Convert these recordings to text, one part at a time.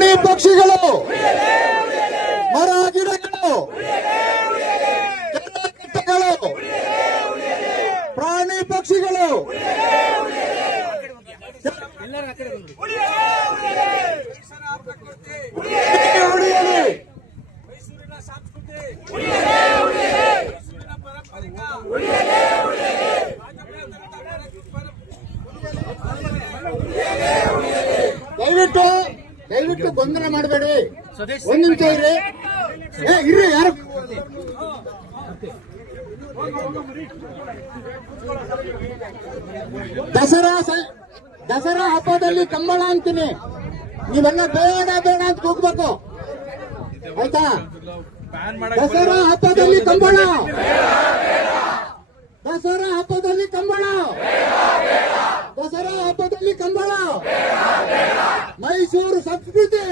ಪ್ರಾಣಿ ಪಕ್ಷಿಗಳು, ಮರ ಗಿಡಗಳು, ಕಟ್ಟೆಗಳು, ಪ್ರಾಣಿ ಪಕ್ಷಿಗಳು ಉಳಿಯಲಿ. ಮೈಸೂರಿನ ಸಂಸ್ಕೃತಿ, ದಯವಿಟ್ಟು ಗೊಂದಲ ಮಾಡಬೇಡಿ. ಒಂದ್ ನಿಮಿಷ ಇರ್ರಿ. ಇರ್ರಿ, ಯಾರು ದಸರಾ ಹಬ್ಬದಲ್ಲಿ ಕಂಬಳ ಅಂತೀನಿ. ನೀವೆಲ್ಲ ಬೇಡ ಬೇಡ ಅಂತ ಕೂಗ್ಬೇಕು, ಆಯ್ತಾ? ದಸರಾ ಹಬ್ಬದಲ್ಲಿ ಕಂಬಳ, ದಸರಾ ಹಬ್ಬದಲ್ಲಿ ಕಂಬಳ, ದಸರಾ ಹಬ್ಬದಲ್ಲಿ ಕಂಬಳ. ಮೈಸೂರು ಸಂಸ್ಕೃತಿ,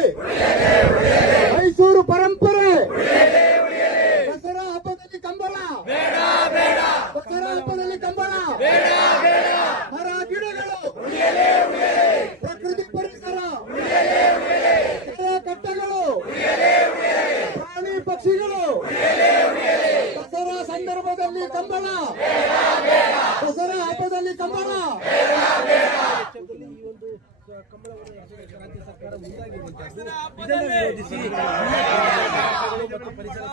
ಮೈಸೂರು ಪರಂಪರೆ. ದಸರಾ ಹಬ್ಬದಲ್ಲಿ ಕಂಬಳ, ದಸರಾ ಹಬ್ಬದಲ್ಲಿ ಕಂಬಳ. ಮರ ಗಿಡಗಳು, ಪ್ರಕೃತಿ ಪರಿಸರ, ಕಟ್ಟೆಗಳು, ಪ್ರಾಣಿ ಪಕ್ಷಿಗಳು. ದಸರಾ ಸಂದರ್ಭದಲ್ಲಿ ಕಂಬಳ, ದಸರಾ ಹಬ್ಬದಲ್ಲಿ ಕಂಬಳ. ರಾಜ್ಯ ಸರ್ಕಾರ ಮುಂದಾಗಿರುವಂತದ್ದು ಇದನ್ನು ವಿರೋಧಿಸಿ ಮತ್ತು ಪರಿಸರ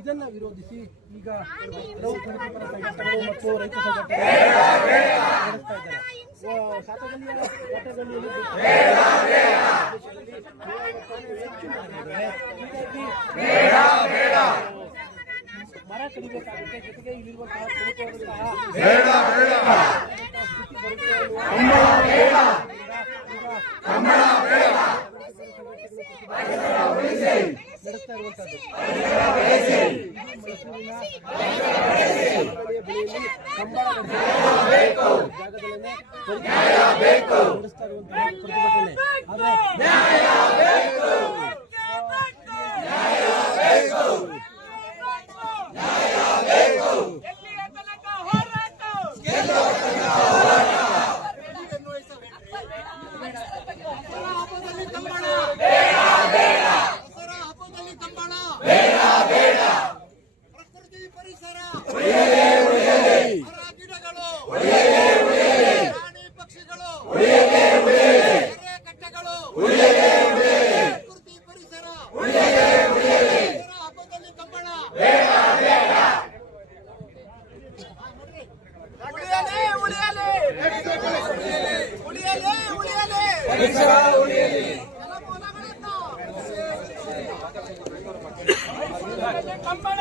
ಇದನ್ನ ವಿರೋಧಿಸಿ ಈಗ ಕೆಲವು ಪ್ರಗತಿಪರ ಸಂಘಟನೆಗಳು ಮತ್ತು ರೈತ ಸಂಘಟನೆಗಳು ನಡೆಸ್ತಾ ಇದ್ದಾರೆ. ಶಾತಗಲ್ಲಿಯ ಕೋಟೆಗಲ್ಲಿಯಲ್ಲಿ ಮರ ಕಡಿಬೇಕಾಗುತ್ತೆ. ಜೊತೆಗೆ ಇಲ್ಲಿರುವಂತಹ ನಡೆಸ್ತಾ ಇರುವಂತದ್ದು ಮೈಸೂರಿನ ಕಂಬಳ ಜಾಗದಲ್ಲೇ ನಡೆಸ್ತಾ ಇರುವಂತಹ ಪ್ರತಿಭಟನೆ. ಆದರೆ ಪ್ರಕೃತಿ ಪರಿಸರ, ಗಿಡಗಳು, ಪ್ರಾಣಿ ಪಕ್ಷಿಗಳು, ಕಟ್ಟೆಗಳು, ಪ್ರಕೃತಿ ಪರಿಸರ. ಹಬ್ಬದಲ್ಲಿ ಕಂಬಳ ಕಂಬಳ,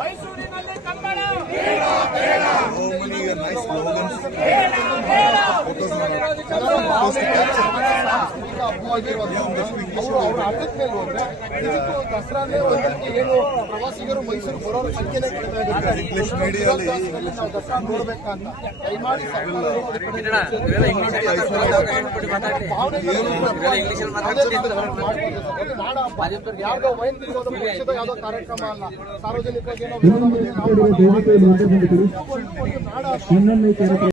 ಮೈಸೂರಿನಲ್ಲಿ ಕಂಬಳ. ಅವರು ಆಟದ ಮೇಲೆ ಹೋದ್ರೆ ಇದಕ್ಕೂ ದಸರಾನೇ ಒಂದಕ್ಕೆ ಏನು ಪ್ರವಾಸಿಗರು ಮೈಸೂರು ಬರೋರ ಸಂಖ್ಯೆನೇ ಕಡಿಮೆ ಆಗುತ್ತೆ. ನಾವು ದಸರಾ ನೋಡ್ಬೇಕಂತ ದಯಮಾಡಿ ಯಾವ್ದೋ ವೈಯಕ್ತಿಕ ಪಕ್ಷದ ಯಾವ್ದೋ ಕಾರ್ಯಕ್ರಮ ಅಲ್ಲ, ಸಾರ್ವಜನಿಕವಾಗಿ ಏನೋ ನಾಡ